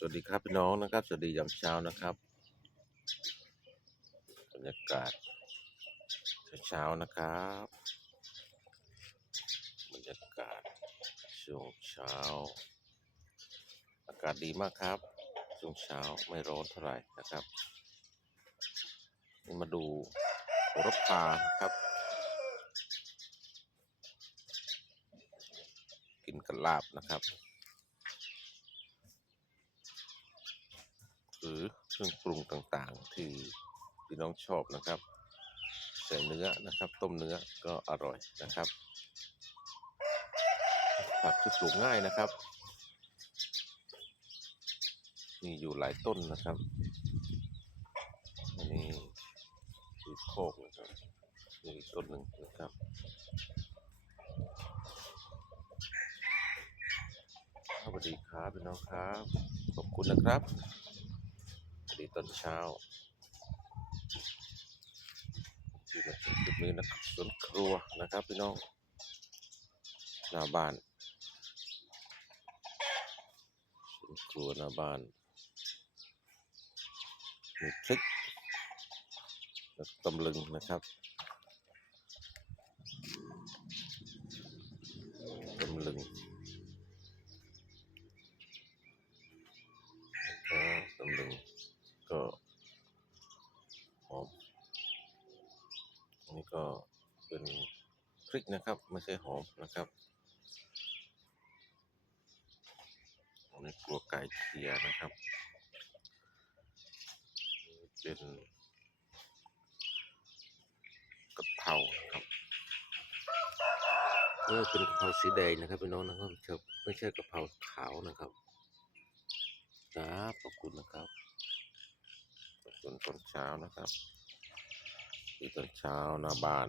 สวัสดีครับพี่น้องนะครับ สวัสดียามเช้านะครับบรรยากาศเช้านะครับบรรยากาศช่วงเช้า อากาศดีมากครับช่วงเช้าไม่ร้อนเท่าไหร่นะครับนี่มาดูระพาครับ กินกับลาบนะครับ หรือ เครื่องปรุงต่างๆ ที่พี่น้องชอบนะครับใส่เนื้อนะครับ ต้มเนื้อก็อร่อยนะครับ ผักที่ปลูกง่ายนะครับมีอยู่หลายต้นนะครับอันนี้คือโคกนะครับนี่อีกต้นหนึ่งนะครับสวัสดีครับพี่น้องครับ ขอบคุณนะครับ หรือตอนเช้าที่มาถึงจุดนี้นะครับสวนครัวนะครับพี่น้องหน้าบ้านสวนครัวหน้าบ้านมีพริกตำลึงนะครับ ก็เป็นพริกนะครับ ไม่ใช่หอมนะครับอันนี้กลัวไก่เคียนะครับ เป็นกะเพราครับนี่เป็นกะเพราสีแดงนะครับพี่น้องนะครับไม่ใช่กะเพราขาวนะครับครับขอบคุณนะครับขอบคุณตอนเช้านะครับ ที่ตอนเช้าหน้าบ้าน